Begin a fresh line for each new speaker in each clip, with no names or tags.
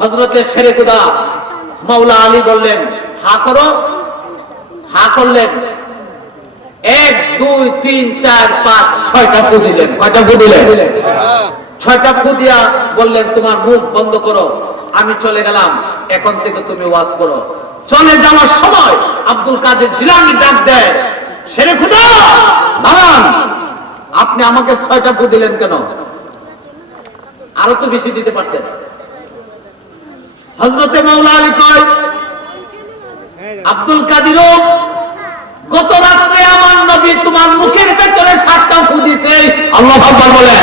হজরতের শেরে খুদা মাওলা আলী বললেন, হা করো। হা করলেন। এক, দুই, তিন, চার, পাঁচ, ছয়টা ফু দিলেন। কয়টা ফু দিলেন? ছয়টা ফু দিয়া বললেন, তোমার মুখ বন্ধ করো, আমি চলে গেলাম, এখন থেকে তুমি ওয়াজ করো। চলে যাওয়ার সময় আব্দুল কাদের জিলানি ডাক দেয় সেরে খুদা দাঁড়ান, আপনি আমাকে ছয়টা ফু দিলেন কেন? আরও তো বেশি দিতে পারতেন। হজরতে মাওলা আলী কয়, আব্দুল কাদিরও গত রাত্রে আমার নবী তোমার মুখের ভেতরে সাতটা ফু দিছে। আল্লাহ বলে।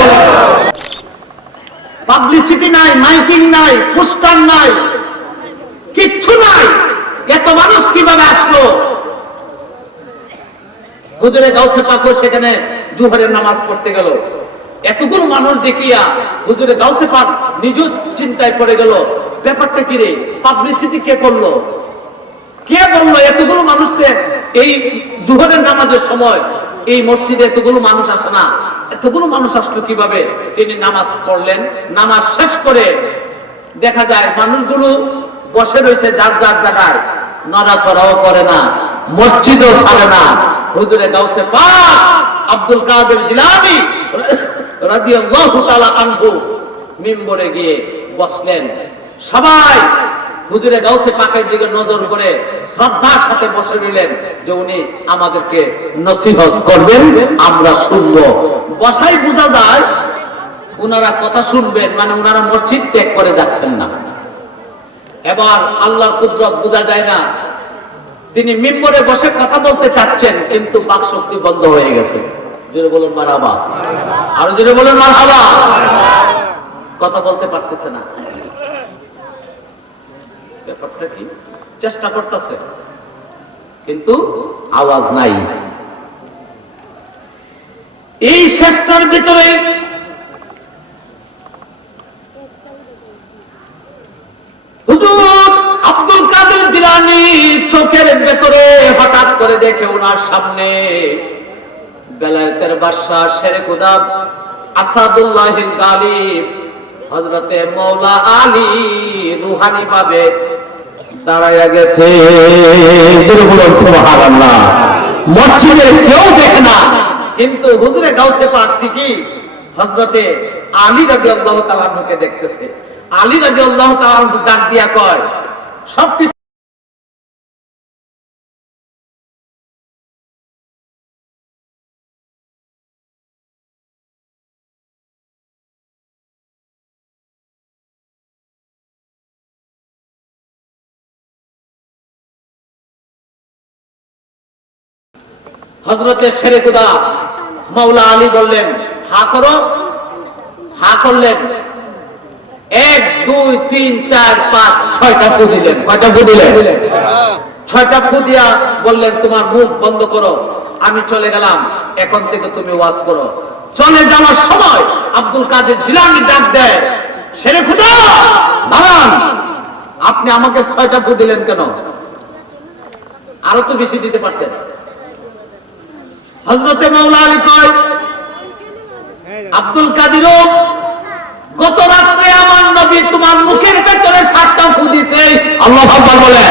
পাবলিসিটি নাই, মাইকিং নাই নাই, কিচ্ছু নাই। এত মানুষ কীভাবে আসলো? হুজুরে গাউসে পাকো সেখানে জুহরের নামাজ পড়তে গেল। এতগুলো মানুষ দেখিয়া হুজুরে গাউসে পাক নিজ চিন্তায় পড়ে গেল। ব্যাপারটা কি রে? পাবলিসিটি কে করল? কে বলল এতগুলো মানুষকে এই জুহরের নামাজের সময় এই মসজিদে এতগুলো মানুষ আসে না? এতগুলো মানুষ আসলো কীভাবে? তিনি নামাজ পড়লেন, নামাজ শেষ করে দেখা যায় মানুষগুলো বসে রয়েছে যার যার জায়গায়। নড়াচড়াও করে না, মসজিদও ছাড়ে না। হুজুরে গাউসে পাক আব্দুল কাদের জিলানি রাদিয়াল্লাহু তাআলা আনহু মিম্বরে গিয়ে বসলেন। সবাই হুজুরে গাউসে পাকের দিকে নজর করে শ্রদ্ধার সাথে বসে রইলেন যে উনি আমাদেরকে নসিহত করবেন, আমরা শুনব। বসাই বোঝা যায়, উনারা কথা শুনবেন মানে উনারা মসজিদ ত্যাগ করে যাচ্ছেন না। এবার আল্লাহ কুদরত বোঝা যায় না, তিনি মিম্বরে বসে কথা বলতে চাচ্ছেন, কিন্তু বাক শক্তি বন্ধ হয়ে গেছে। জোরে বলুন মার হাবা আরও জোরে বলুন মার হাবা কথা বলতে পারতেছে না। ব্যাপারটা কি? চেষ্টা করতেছে। কিন্তু আওয়াজ নাই। এই চেষ্টার ভিতরে আব্দুল কাদের জিলানি চোখের ভেতরে হঠাৎ করে দেখে ওনার সামনে বেলায়েতের বাদশা শেরে খুদাব আসাদুল্লাহ গালিব আলী রুহানি ভাবে দাঁড়াইয়া গেছে। মসজিদের কেউ দেখে না। কিন্তু হুজুরে গাউসে পাক ঠিকই হজরতে আলী রাদিয়াল্লাহু তাআলা কে দেখতেছে। আলী রাদিয়াল্লাহু তাআলা ডাক দিয়া কয়, সব হজরতের শেরে খুদা মাওলা আলী বললেন, হা করো। হা করলেন। এক, দুই, তিন, চার, পাঁচ, ছয়টা ফু দিলেন। কয়টা ফু দিলেন? ছয়টা ফু দিয়া বললেন, তোমার মুখ বন্ধ করো, আমি চলে গেলাম। এখন থেকে তুমি ওয়াজ করো। চলে যাওয়ার সময় আব্দুল কাদের জিলানি ডাক দেয় সেরে খুদা দাঁড়ান। আপনি আমাকে ছয়টা ফু দিলেন কেন? আরও তো বেশি দিতে পারতেন। হজরতে মাওলা আলী কয়, আব্দুল কাদির গত রাত্রে আমার নবী তোমার মুখের ভেতরে সাতটা ফু দিছে। আল্লাহ বলে।